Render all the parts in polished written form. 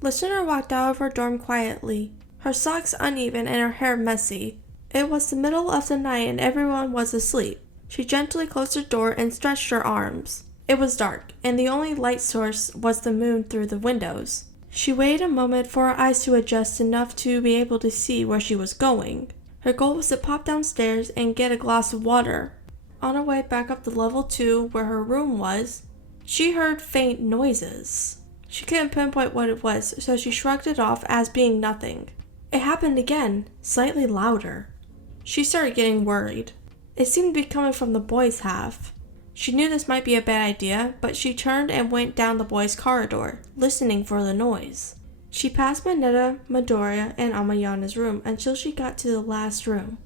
Listener walked out of her dorm quietly, her socks uneven and her hair messy. It was the middle of the night and everyone was asleep. She gently closed the door and stretched her arms. It was dark, and the only light source was the moon through the windows. She waited a moment for her eyes to adjust enough to be able to see where she was going. Her goal was to pop downstairs and get a glass of water. On her way back up to level 2 where her room was, she heard faint noises. She couldn't pinpoint what it was, so she shrugged it off as being nothing. It happened again, slightly louder. She started getting worried. It seemed to be coming from the boys' half. She knew this might be a bad idea, but she turned and went down the boys' corridor, listening for the noise. She passed Mineta, Midoriya, and Amayana's room until she got to the last room.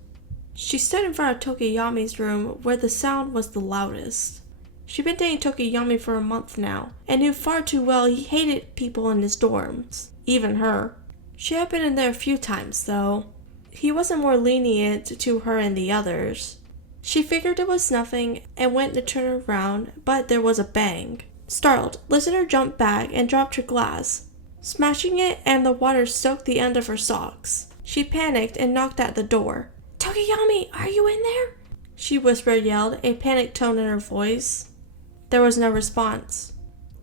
She stood in front of Tokoyami's room where the sound was the loudest. She'd been dating Tokoyami for a month now, and knew far too well he hated people in his dorms, even her. She had been in there a few times, though. He wasn't more lenient to her and the others. She figured it was nothing and went to turn around, but there was a bang. Startled, Listener jumped back and dropped her glass, smashing it, and the water soaked the end of her socks. She panicked and knocked at the door. "Tokoyami, are you in there?" she whispered, yelled, a panicked tone in her voice. There was no response.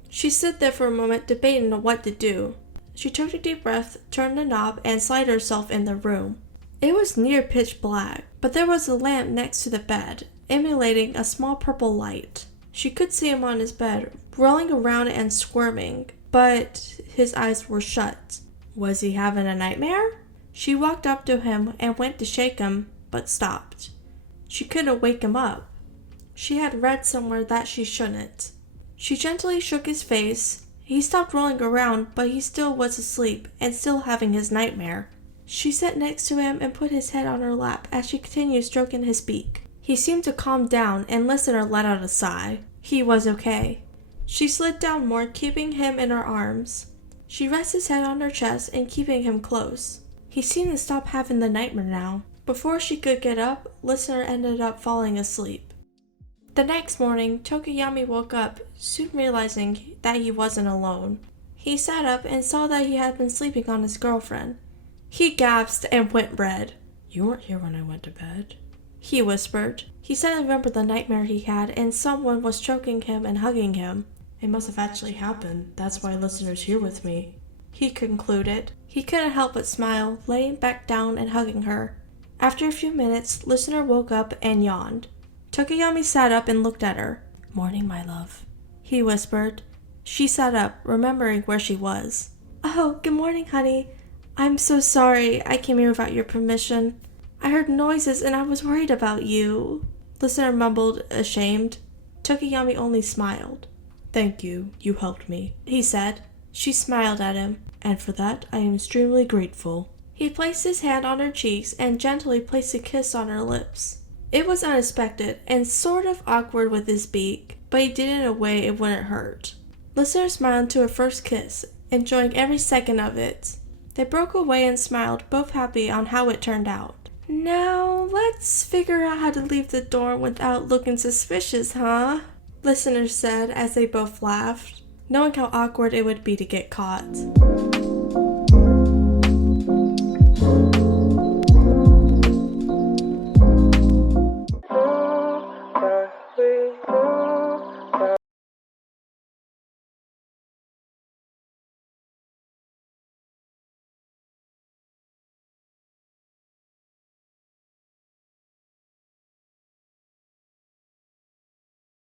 She stood there for a moment, debating on what to do. She took a deep breath, turned the knob, and slid herself in the room. It was near pitch black, but there was a lamp next to the bed, emulating a small purple light. She could see him on his bed, rolling around and squirming, but his eyes were shut. Was he having a nightmare? She walked up to him and went to shake him, but stopped. She couldn't wake him up. She had read somewhere that she shouldn't. She gently shook his face. He stopped rolling around, but he still was asleep and still having his nightmare. She sat next to him and put his head on her lap as she continued stroking his beak. He seemed to calm down, and Listener let out a sigh. He was okay. She slid down more, keeping him in her arms. She rested his head on her chest and keeping him close. He seemed to stop having the nightmare now. Before she could get up, Listener ended up falling asleep. The next morning, Tokoyami woke up, soon realizing that he wasn't alone. He sat up and saw that he had been sleeping on his girlfriend. He gasped and went red. "You weren't here when I went to bed," he whispered. He suddenly remembered the nightmare he had, and someone was choking him and hugging him. "It must have actually happened. That's why Listener's here with me," he concluded. He couldn't help but smile, laying back down and hugging her. After a few minutes, Listener woke up and yawned. Tokoyami sat up and looked at her. "Morning, my love," he whispered. She sat up, remembering where she was. "Oh, good morning, honey. I'm so sorry I came here without your permission. I heard noises and I was worried about you." Listener mumbled, ashamed. Tokoyami only smiled. "Thank you. You helped me," he said. She smiled at him. "And for that, I am extremely grateful." He placed his hand on her cheeks and gently placed a kiss on her lips. It was unexpected and sort of awkward with his beak, but he did it in a way it wouldn't hurt. Listener smiled to her first kiss, enjoying every second of it. They broke away and smiled, both happy on how it turned out. "Now, let's figure out how to leave the dorm without looking suspicious, huh?" Listener said as they both laughed, knowing how awkward it would be to get caught.